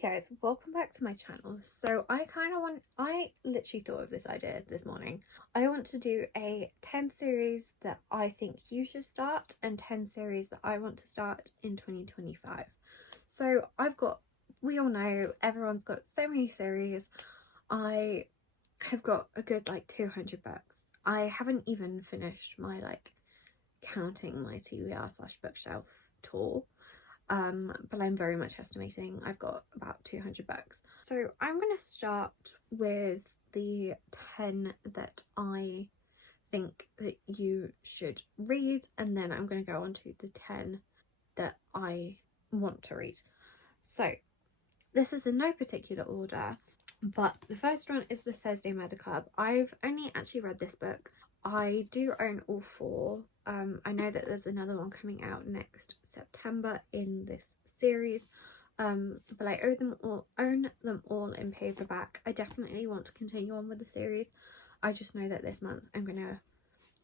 Hey guys, welcome back to my channel. So I literally thought of this idea this morning. I want to do a 10 series that I think you should start and 10 series that I want to start in 2025. So we all know everyone's got so many series. I have got a good 200 books. I haven't even finished my counting my TBR/bookshelf tour. But I'm very much estimating I've got about 200 books. So I'm going to start with the 10 that I think that you should read, and then I'm going to go on to the 10 that I want to read. So this is in no particular order, but the first one is the Thursday Murder Club. I've only actually read this book. I do own all four. I know that there's another one coming out next September in this series, but I own them all in paperback. I definitely want to continue on with the series. I just know that this month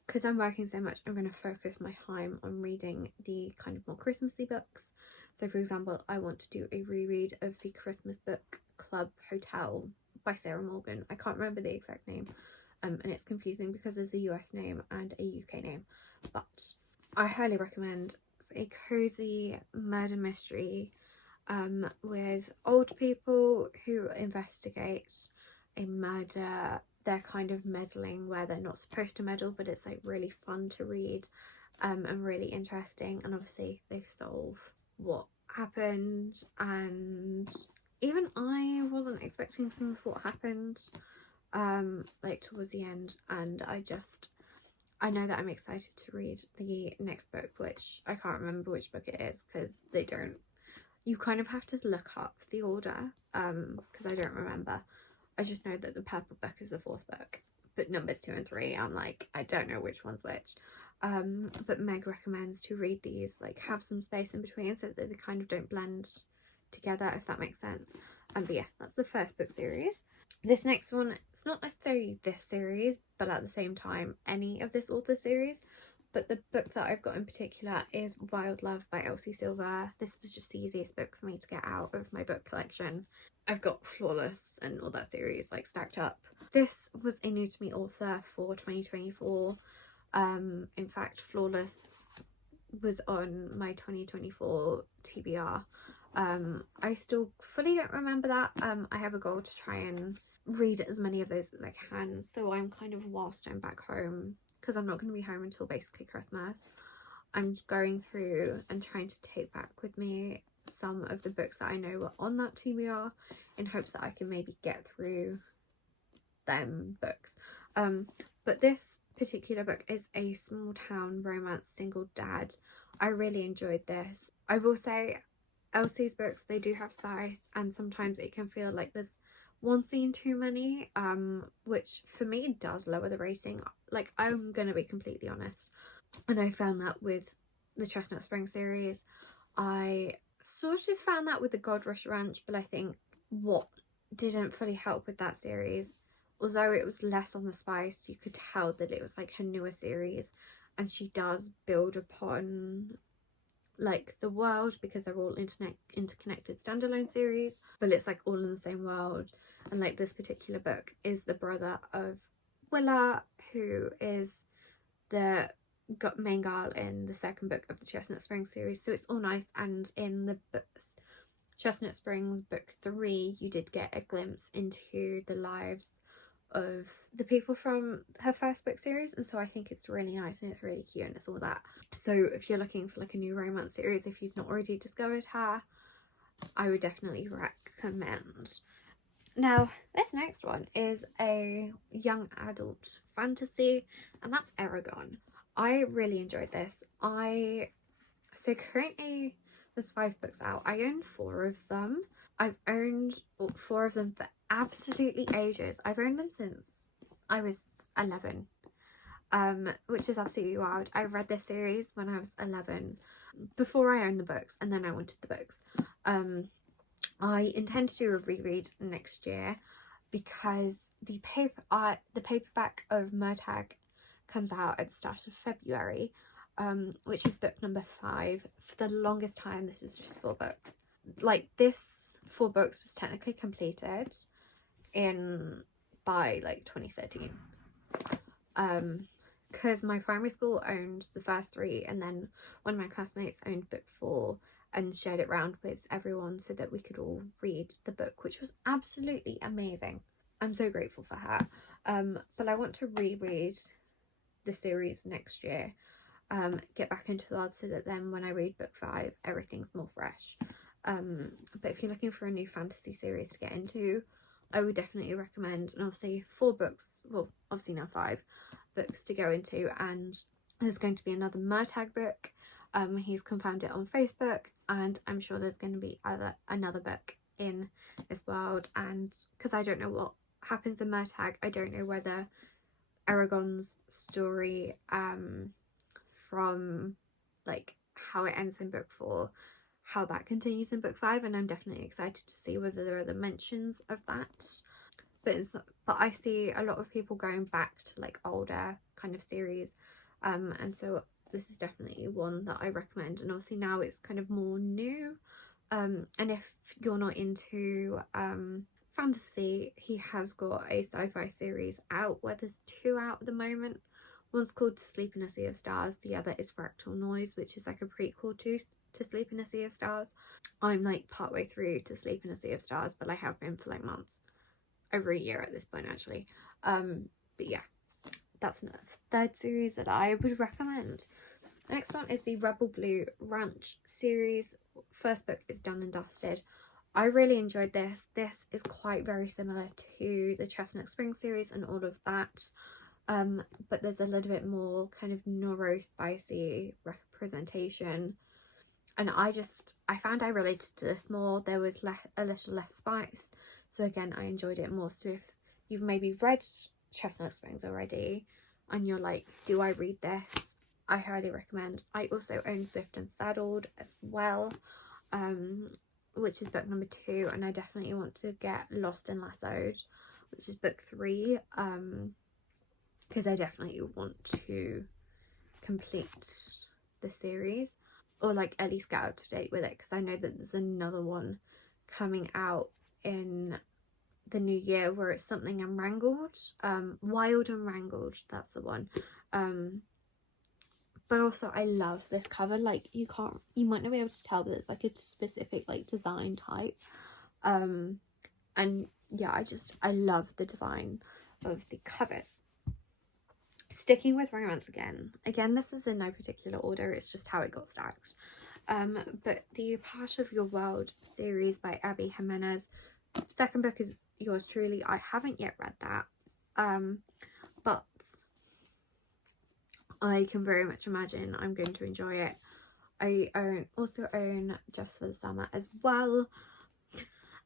because I'm working so much, I'm going to focus my time on reading the kind of more Christmassy books. So for example, I want to do a reread of the Christmas book Club Hotel by Sarah Morgan. I can't remember the exact name. And it's confusing because there's a US name and a UK name, but I highly recommend. It's a cozy murder mystery with old people who investigate a murder. They're kind of meddling where they're not supposed to meddle, but it's really fun to read and really interesting, and obviously they solve what happened, and even I wasn't expecting some of what happened towards the end, and I know that I'm excited to read the next book, which I can't remember which book it is because you kind of have to look up the order because I don't remember. I just know that the purple book is the fourth book, but numbers 2 and 3 I'm I don't know which one's which. But Meg recommends to read these have some space in between so that they kind of don't blend together, if that makes sense. But yeah, that's the first book series. This next one, it's not necessarily this series, but at the same time any of this author series, but the book that I've got in particular is Wild Love by Elsie Silver. This was just the easiest book for me to get out of my book collection. I've got Flawless and all that series stacked up. This was a new to me author for 2024. In fact, Flawless was on my 2024 TBR. I still fully don't remember that. I have a goal to try and read as many of those as I can, so I'm kind of, whilst I'm back home, because I'm not going to be home until basically Christmas, I'm going through and trying to take back with me some of the books that I know were on that TBR in hopes that I can maybe get through them books. But this particular book is a small town romance single dad. I really enjoyed this. I will say Elsie's books, they do have spice, and sometimes it can feel like there's one scene too many, which for me does lower the rating. I'm gonna be completely honest, and I found that with the Chestnut Spring series. I sort of found that with the Gold Rush Ranch, but I think what didn't fully help with that series, although it was less on the spice, you could tell that it was her newer series, and she does build upon the world because they're all interconnected standalone series, but it's all in the same world. And this particular book is the brother of Willa, who is the main girl in the second book of the Chestnut Springs series, so it's all nice. And in the books Chestnut Springs book 3, you did get a glimpse into the lives of the people from her first book series, and so I think it's really nice and it's really cute and it's all that. So if you're looking for a new romance series, if you've not already discovered her, I would definitely recommend. Now this next one is a young adult fantasy, and that's Eragon. I really enjoyed this. So currently there's 5 books out. I own 4 of them. I've owned 4 of them for absolutely ages. I've owned them since I was 11, which is absolutely wild. I read this series when I was 11 before I owned the books, and then I wanted the books. I intend to do a reread next year because the paperback of Murtagh comes out at the start of February, which is book number 5. For the longest time this was just 4 books. like this 4 books was technically completed by like 2013, because my primary school owned the first 3, and then one of my classmates owned book 4 and shared it around with everyone so that we could all read the book, which was absolutely amazing. I'm so grateful for her. But I want to reread the series next year, get back into that so that then when I read book 5 everything's more fresh. But if you're looking for a new fantasy series to get into, I would definitely recommend, and obviously 4 books, well obviously now 5 books to go into, and there's going to be another Murtagh book. He's confirmed it on Facebook, and I'm sure there's going to be another book in this world. And because I don't know what happens in Murtagh, I don't know whether Aragon's story from like how it ends in book 4, how that continues in book 5, and I'm definitely excited to see whether there are the mentions of that. But I see a lot of people going back to like older kind of series, and so this is definitely one that I recommend. And obviously now it's kind of more new, and if you're not into fantasy, he has got a sci-fi series out where there's 2 out at the moment. One's called To Sleep in a Sea of Stars, the other is Fractal Noise, which is like a prequel to Sleep in a Sea of Stars. I'm like partway through To Sleep in a Sea of Stars, but I have been for like months, over a year at this point actually. But yeah, that's another 3rd series that I would recommend. The next one is the Rebel Blue Ranch series. First book is done and dusted. I really enjoyed this. This is quite very similar to the Chestnut Spring series and all of that, but there's a little bit more kind of spicy representation, and I found I related to this more. There was a little less spice, so again I enjoyed it more. So if you've maybe read Chestnut Springs already and you're like, do I read this, I highly recommend. I also own Swift and Saddled as well, which is book number 2, and I definitely want to get Lost and Lassoed, which is book 3, because I definitely want to complete the series, or like at least get up to date with it, because I know that there's another one coming out in the new year where it's something Unwrangled, Wild and Wrangled, that's the one. But also I love this cover. Like you might not be able to tell, but it's like a specific like design type, and yeah, I love the design of the covers. Sticking with romance again, this is in no particular order, it's just how it got stacked. But the Part of Your World series by Abby Jimenez. 2nd book is yours truly. I haven't yet read that, but I can very much imagine I'm going to enjoy it. I also own Just for the Summer as well.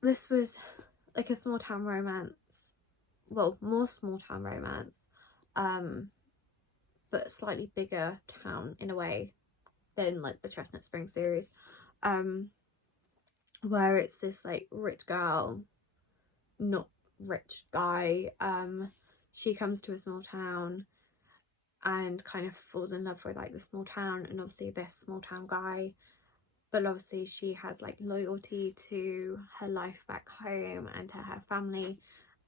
This was like a small town romance, well, more small town romance, but slightly bigger town in a way than like the Chestnut Spring series, where it's this like rich girl, not rich guy. She comes to a small town and kind of falls in love with like the small town and obviously this small town guy, but obviously she has like loyalty to her life back home and to her family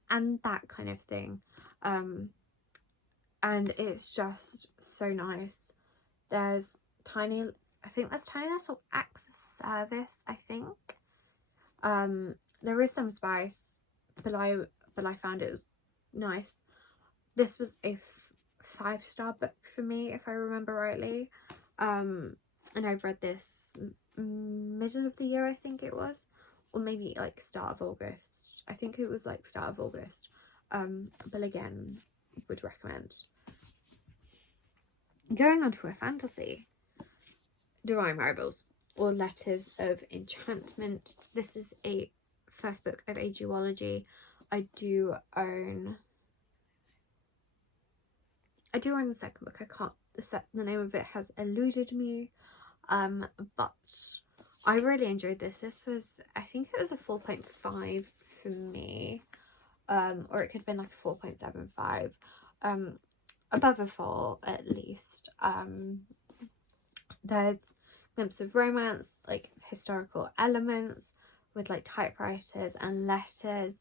and that kind of thing, and it's just so nice. There's tiny little acts of service, I think. There is some spice, but I found it was nice. This was a 5-star book for me, if I remember rightly, and I've read this middle of the year, I think it was, or maybe like start of August. I think it was like start of August, but again, would recommend. Going on to a fantasy, Divine Rivals or Letters of Enchantment. This is a first book of a duology. I do own the second book. The name of it has eluded me, but I really enjoyed this. This was, I think it was a 4.5 for me, or it could have been like a 4.75, above a 4 at least. There's glimpse of romance, like historical elements with like typewriters and letters,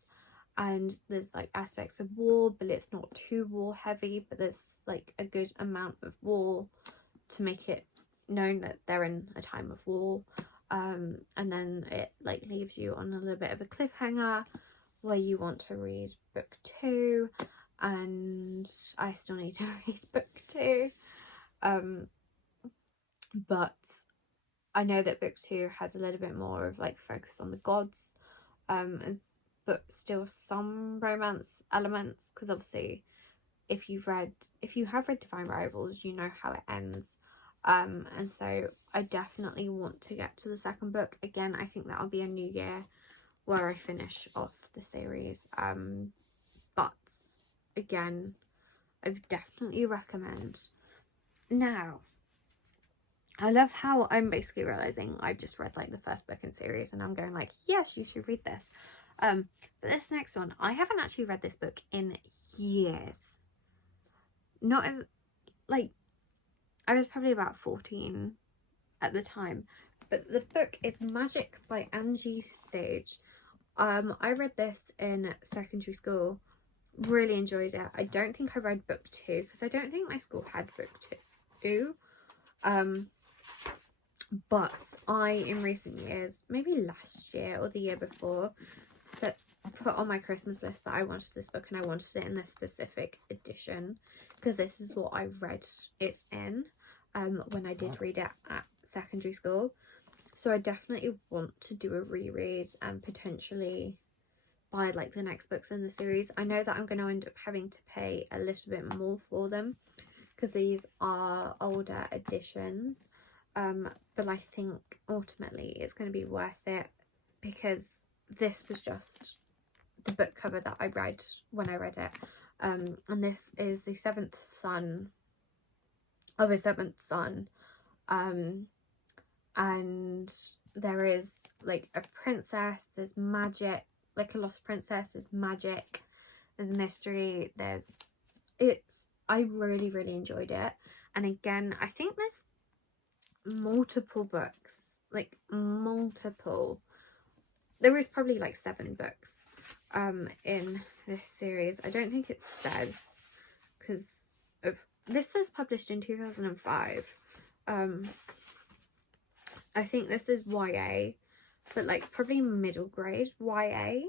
and there's like aspects of war, but it's not too war heavy, but there's like a good amount of war to make it known that they're in a time of war. And then it like leaves you on a little bit of a cliffhanger where you want to read book 2, and I still need to read book 2, but I know that book 2 has a little bit more of like focus on the gods, but still some romance elements, because obviously if you have read Divine Rivals, you know how it ends. And so I definitely want to get to the second book. Again, I think that'll be a new year where I finish off the series. But again, I would definitely recommend. Now, I love how I'm basically realizing I've just read like the first book in series and I'm going like, yes, you should read this. But this next one, I haven't actually read this book in years. Not as, like, I was probably about 14 at the time. But the book is Magic by Angie Sage. I read this in secondary school. Really enjoyed it. I don't think I read book 2 because I don't think my school had book 2. But I, in recent years, maybe last year or the year before, put on my Christmas list that I wanted this book and I wanted it in this specific edition because this is what I read it in when I did read it at secondary school. So I definitely want to do a reread and potentially buy like the next books in the series. I know that I'm going to end up having to pay a little bit more for them because these are older editions, but I think ultimately it's going to be worth it because this was just the book cover that I read when I read it, and this is the 7th son of a 7th son, and there is like a princess, there's magic, like a lost princess, there's magic, there's mystery, I really enjoyed it. And again, I think there's multiple books, like multiple, there is probably like 7 books in this series. I don't think it says because of this is published in 2005. I think this is YA, but like probably middle grade YA.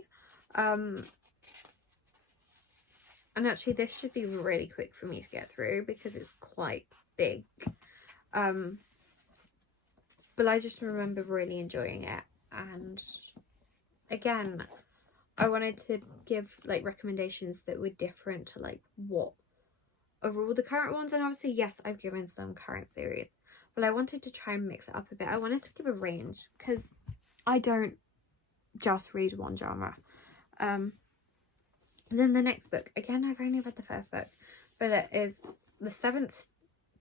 And actually this should be really quick for me to get through because it's quite big. But I just remember really enjoying it. And again, I wanted to give like recommendations that were different to like what are all the current ones. And obviously, yes, I've given some current series, but I wanted to try and mix it up a bit. I wanted to give a range because I don't just read one genre. Then the next book, again, I've only read the first book, but it is The Seventh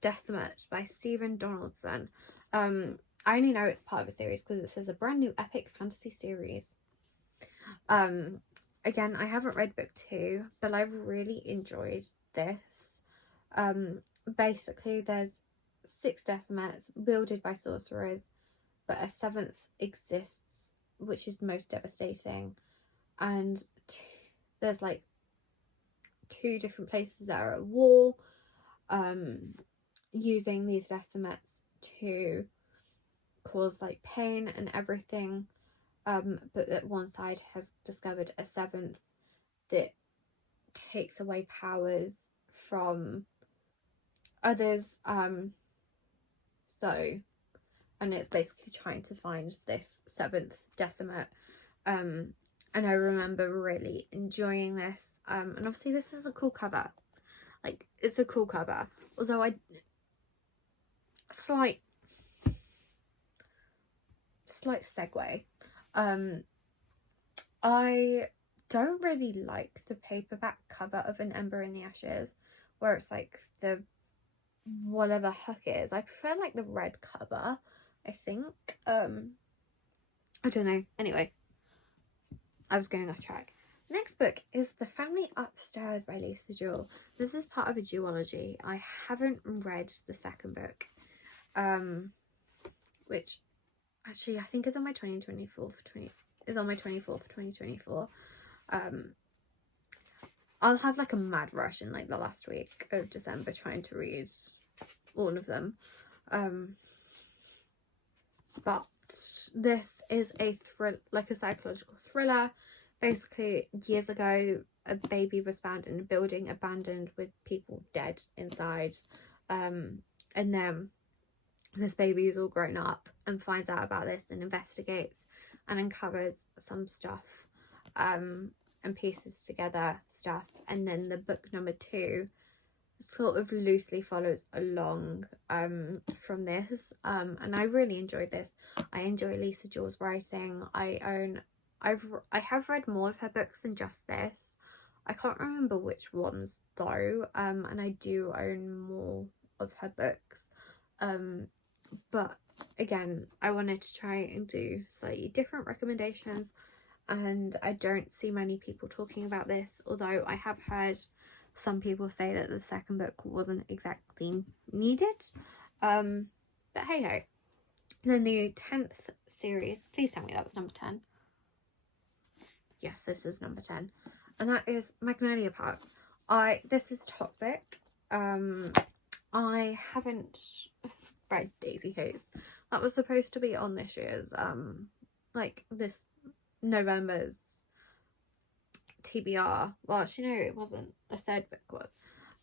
Decimate by Stephen Donaldson. I only know it's part of a series because it says a brand new epic fantasy series. Again, I haven't read book 2, but I've really enjoyed this. Basically, there's 6 decimates wielded by sorcerers, but a 7th exists, which is most devastating. And there's like 2 different places that are at war, using these decimates to cause like pain and everything. But that one side has discovered a 7th that takes away powers from others. And it's basically trying to find this 7th decimate. And I remember really enjoying this. And obviously this is a cool cover. Like, it's a cool cover. Although slight segue. I don't really like the paperback cover of An Ember in the Ashes, where it's like the whatever heck it is. I prefer like the red cover, I think. I don't know. Anyway, I was going off track. Next book is The Family Upstairs by Lisa Jewell. This is part of a duology. I haven't read the second book. which actually I think is on my 2024. I'll have like a mad rush in like the last week of December trying to read all of them. But this is a psychological thriller. Basically, years ago, a baby was found in a building abandoned with people dead inside. And then this baby is all grown up and finds out about this and investigates and uncovers some stuff. And pieces together stuff, and then the book number 2 sort of loosely follows along from this, and I really enjoyed this. I enjoy Lisa Jewell's writing. I have read more of her books than just this. I can't remember which ones though, and I do own more of her books, but again, I wanted to try and do slightly different recommendations. And I don't see many people talking about this, although I have heard some people say that the second book wasn't exactly needed. But hey ho. Then the 10th series, please tell me that was number 10. Yes, this is number 10. And that is Magnolia Parks. This is toxic. I haven't read Daisy Hayes. That was supposed to be on this year's, like this November's TBR. Well, actually no, it wasn't. The third book was.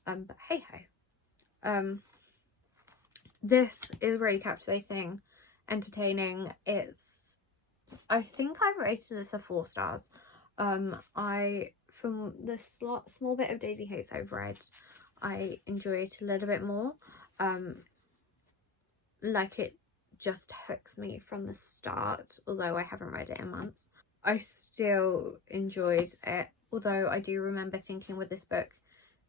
But hey ho. This is really captivating, entertaining. I think I rated this a 4 stars. From the small bit of Daisy Hayes I've read, I enjoy it a little bit more. Like it just hooks me from the start, although I haven't read it in months. I still enjoyed it, although I do remember thinking with this book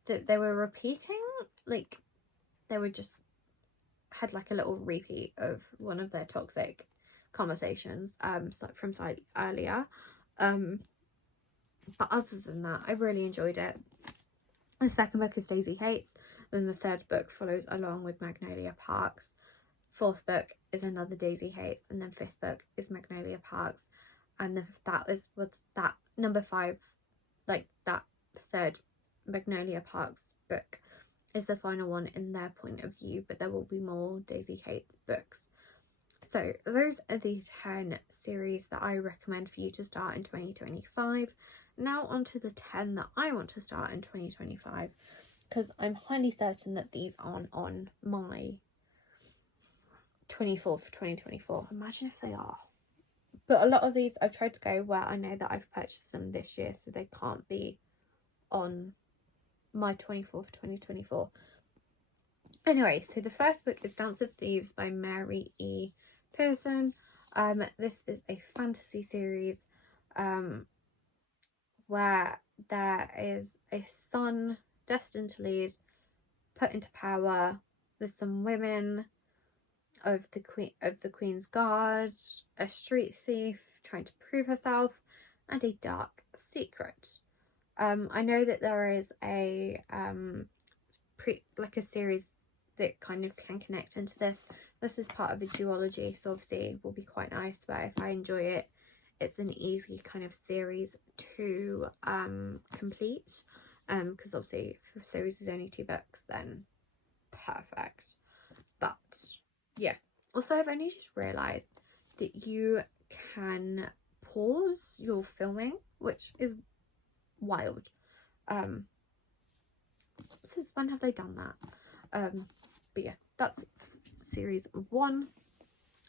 that they were repeating, like they were just had like a little repeat of one of their toxic conversations from slightly earlier, but other than that I really enjoyed it. The second book is Daisy Hates, then the third book follows along with Magnolia Parks. Fourth book is another Daisy Hates, and then fifth book is Magnolia Parks, and that number 5, like that third Magnolia Parks book is the final one in their point of view, but there will be more Daisy Hates books. So those are the 10 series that I recommend for you to start in 2025. Now on to the 10 that I want to start in 2025, because I'm highly certain that these aren't on my 24 for 2024. Imagine if they are. But a lot of these I've tried to go where I know that I've purchased them this year, so they can't be on my 24 for 2024. Anyway, so the first book is Dance of Thieves by Mary E. Pearson. This is a fantasy series where there is a son destined to lead, put into power. There's some women of the Queen's Guard, a street thief trying to prove herself, and a dark secret. I know that there is a series that kind of can connect into this. This is part of a duology, so obviously it will be quite nice, but if I enjoy it, it's an easy kind of series to complete, because obviously if a series is only 2 books, then perfect. But yeah, also I've only just realised that you can pause your filming, which is wild. Since when have they done that? But yeah, that's series 1.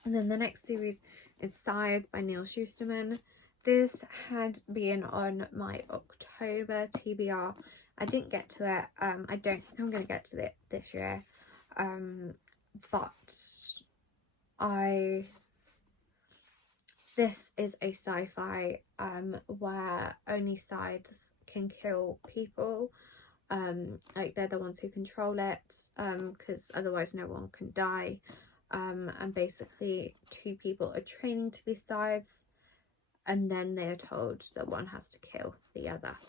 And then the next series is Scythe by Neil Shusterman. This had been on my October TBR. I didn't get to it. I don't think I'm going to get to it this year. But this is a sci-fi where only scythes can kill people. Like they're the ones who control it, because otherwise no one can die. And basically 2 people are training to be scythes, and then they are told that one has to kill the other.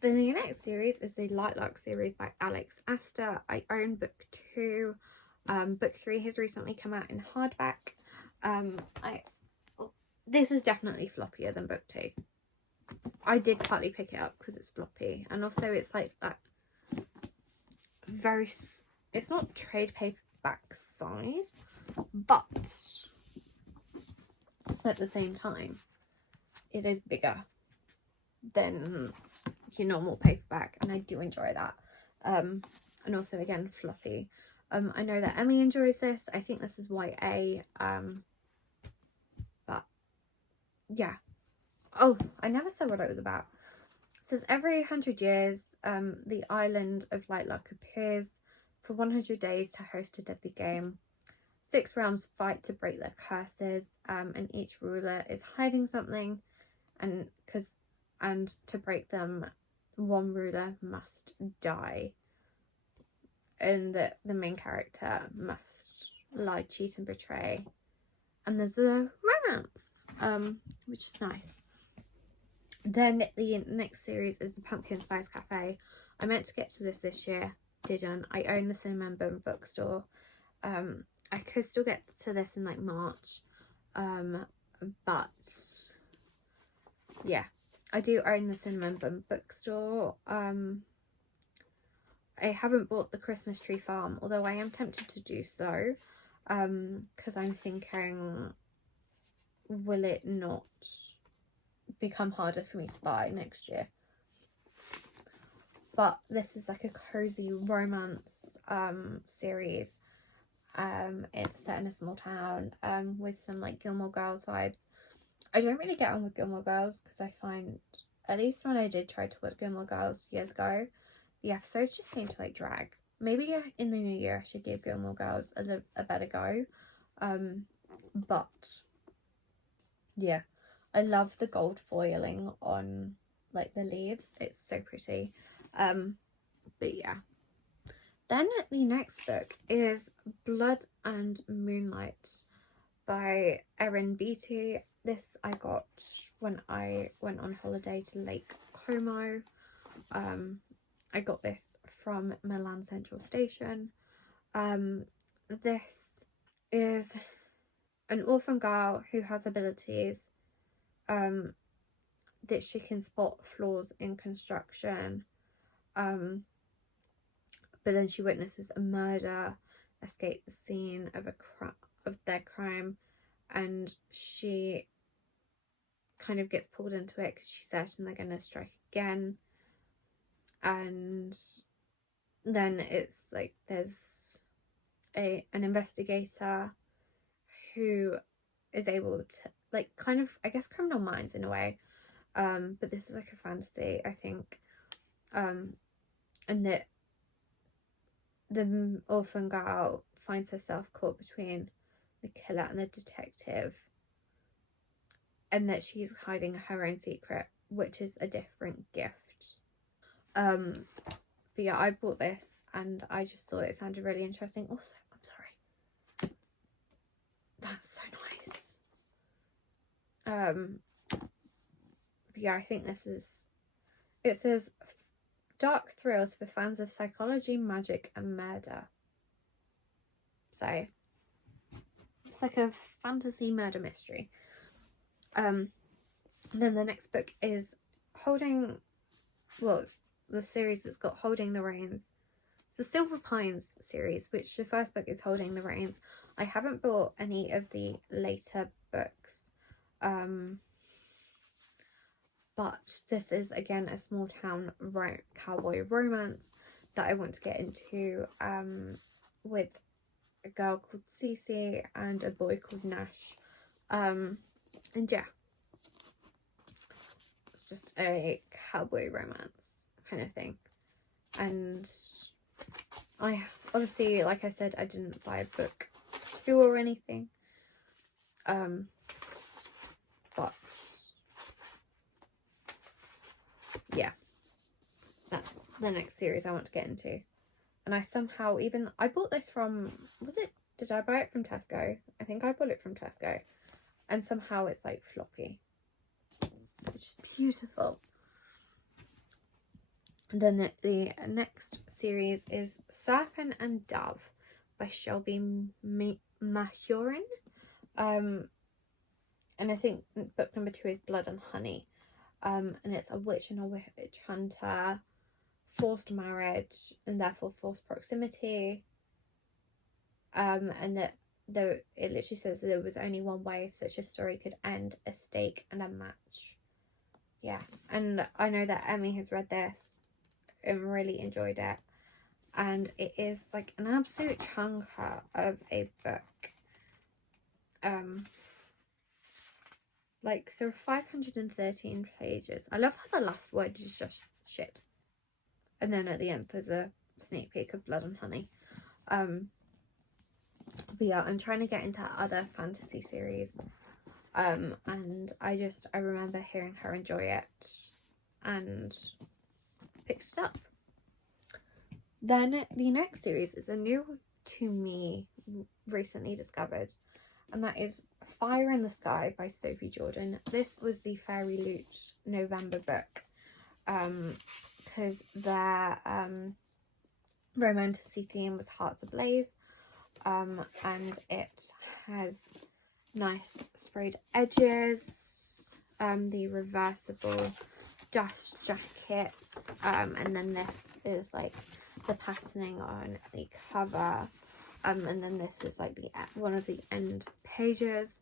Then the next series is the Lightlark series by Alex Astor. I own book 2. Book 3 has recently come out in hardback. I this is definitely floppier than book 2. I did partly pick it up because it's floppy, and also it's like that very, it's not trade paperback size, but at the same time it is bigger than your normal paperback, and I do enjoy that. And also again floppy. I know that Emmy enjoys this. I think this is YA. But yeah. Oh, I never said what it was about. It says every 100 years, the island of Light Luck appears for 100 days to host a deadly game. 6 realms fight to break their curses, and each ruler is hiding something, and to break them, one ruler must die, and the main character must lie, cheat, and betray. And there's a romance, which is nice. Then the next series is the Pumpkin Spice Cafe. I meant to get to this year, didn't. I own the Cinnamon Bun bookstore. I could still get to this in like March, but yeah, I do own the Cinnamon Bun bookstore. I haven't bought the Christmas Tree Farm, although I am tempted to do so, because I'm thinking, will it not become harder for me to buy next year? But this is like a cozy romance series. It's set in a small town, with some like Gilmore Girls vibes. I don't really get on with Gilmore Girls because I find, at least when I did try to watch Gilmore Girls years ago, the episodes just seem to like drag. Maybe in the new year I should give Gilmore Girls a better go. But yeah, I love the gold foiling on like the leaves. It's so pretty. But yeah. Then the next book is Blood and Moonlight by Erin Beatty. This I got when I went on holiday to Lake Como. I got this from Milan Central Station. This is an orphan girl who has abilities that she can spot flaws in construction, but then she witnesses a murder, escape the scene of their crime, and she kind of gets pulled into it because she's certain they're going to strike again. And then it's like there's an investigator who is able to, like, kind of, I guess, Criminal Minds in a way, but this is like a fantasy, I think, and that the orphan girl finds herself caught between the killer and the detective, and that she's hiding her own secret, which is a different gift. But yeah, I bought this and I just thought it sounded really interesting. Also, I'm sorry, that's so nice. But yeah, I think this is, it says dark thrills for fans of psychology, magic, and murder. So it's like a fantasy murder mystery. Then the next book is it's the series that's got Holding the Reins. It's the Silver Pines series, which the first book is Holding the Reins. I haven't bought any of the later books, but this is again a small town cowboy romance that I want to get into, with a girl called Cece and a boy called Nash, and yeah, it's just a cowboy romance kind of thing. And I obviously, like I said, I didn't buy a book 2 or anything, but yeah, that's the next series I want to get into. And I somehow I bought this from, did I buy it from Tesco? I think I bought it from Tesco, and somehow it's like floppy. It's just beautiful. And then the next series is Serpent and Dove by Shelby Mahurin. And I think book number 2 is Blood and Honey. And it's a witch and a witch hunter, forced marriage, and therefore forced proximity. And that it literally says there was only one way such a story could end: a stake and a match. Yeah, and I know that Emmy has read this and really enjoyed it, and it is like an absolute chunker of a book. Like, there are 513 pages. I love how the last word is just shit, and then at the end there's a sneak peek of Blood and Honey. But yeah, I'm trying to get into other fantasy series, and I remember hearing her enjoy it and picked it up. Then the next series is a new to me, recently discovered, and that is Fire in the Sky by Sophie Jordan. This was the Fairy Loot November book, because their romantasy theme was Hearts Ablaze, and it has nice sprayed edges, the reversible dust jackets, and then this is like the patterning on the cover, and then this is like one of the end pages.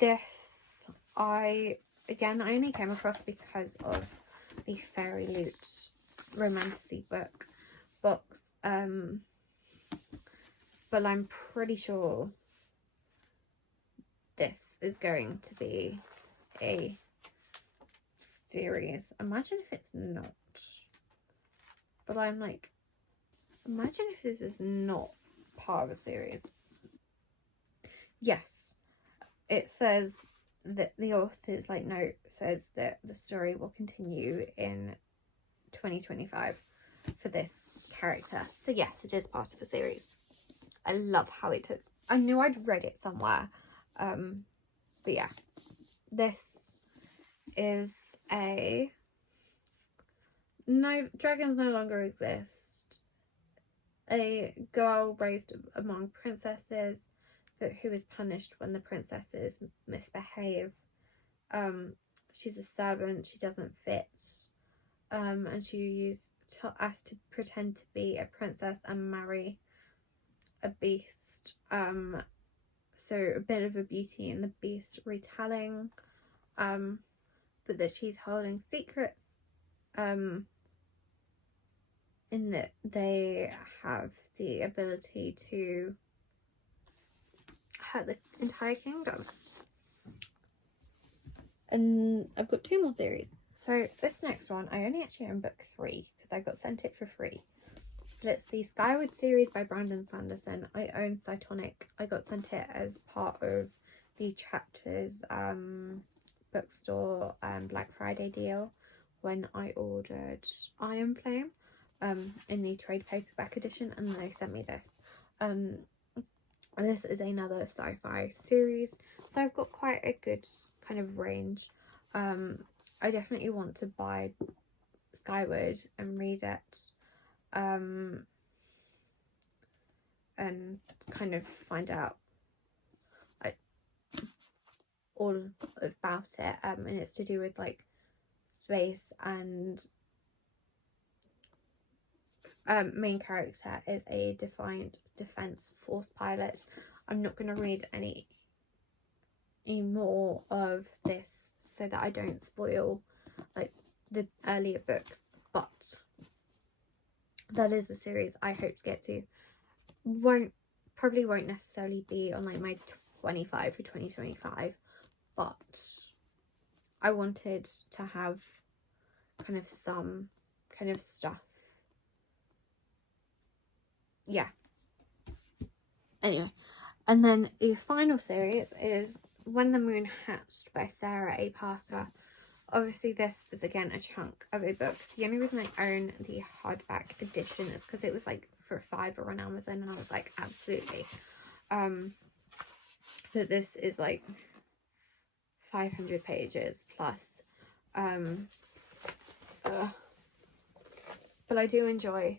This I only came across because of the Fairy Loot romantasy books, but I'm pretty sure this is going to be a series. Imagine if it's not. But I'm like, imagine if this is not part of a series. Yes, it says that the author's note says that the story will continue in 2025 for this character. So yes, it is part of a series. I love how it took. I knew I'd read it somewhere, but yeah, this is a no dragons no longer exist. A girl raised among princesses, but who is punished when the princesses misbehave. She's a servant. She doesn't fit, and she asked to pretend to be a princess and marry a beast. So a bit of a Beauty and the Beast retelling, but that she's holding secrets, in that they have the ability to hurt the entire kingdom. And I've got 2 more series. So this next one, I only actually own book 3 because I got sent it for free. But it's the Skyward series by Brandon Sanderson. I own Cytonic. I got sent it as part of the Chapters bookstore Black Friday deal when I ordered Iron Flame in the trade paperback edition, and they sent me this. This is another sci-fi series, so I've got quite a good kind of range. I definitely want to buy Skyward and read it, and kind of find out all about it, and it's to do with space, and main character is a Defiant Defense Force pilot. I'm not going to read any more of this so that I don't spoil the earlier books, but that is a series I hope to get to. Probably won't necessarily be on my 25 for 2025, but I wanted to have kind of some kind of stuff. Yeah. Anyway, and then a final series is When the Moon Hatched by Sarah A. Parker. Obviously this is again a chunk of a book. The only reason I own the hardback edition is because it was for $5 on Amazon, and I was like, absolutely. But this is 500 pages plus. But I do enjoy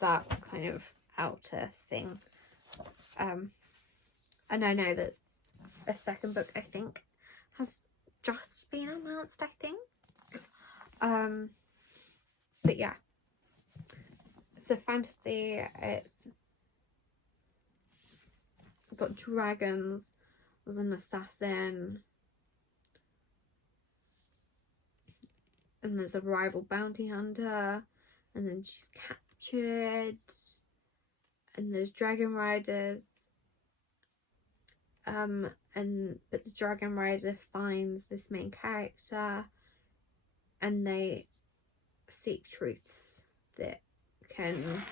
that kind of outer thing. And I know that a second book, I think, has just been announced, I think. But yeah, it's a fantasy. It's got dragons. There's an assassin, and there's a rival bounty hunter, and then she's captured, and there's dragon riders. But the dragon rider finds this main character, and they seek truths that can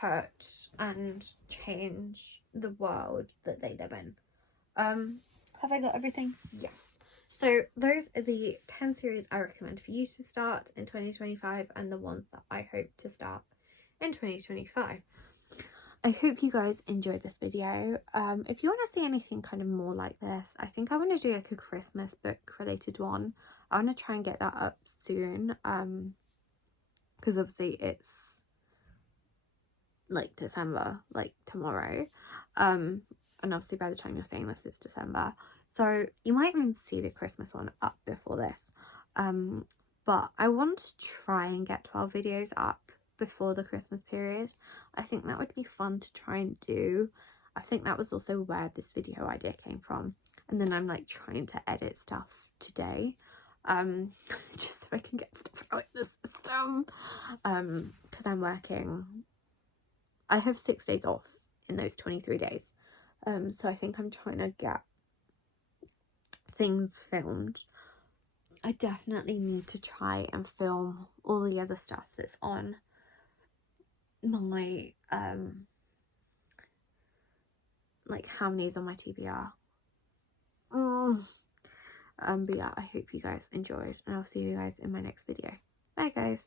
hurt and change the world that they live in. Have I got everything? Yes. So those are the 10 series I recommend for you to start in 2025, and the ones that I hope to start in 2025. I hope you guys enjoyed this video. If you want to see anything kind of more like this, I think I want to do like a Christmas book related one. I want to try and get that up soon, because obviously it's like December, like tomorrow, and obviously by the time you're seeing this, it's December, so you might even see the Christmas one up before this. But I want to try and get 12 videos up before the Christmas period. I think that would be fun to try and do. I think that was also where this video idea came from, and then I'm like trying to edit stuff today, just so I can get stuff out in the system, because I'm working. I have 6 days off in those 23 days, so I think I'm trying to get things filmed. I definitely need to try and film all the other stuff that's on my like how many's on my TBR. But yeah, I hope you guys enjoyed, and I'll see you guys in my next video. Bye guys.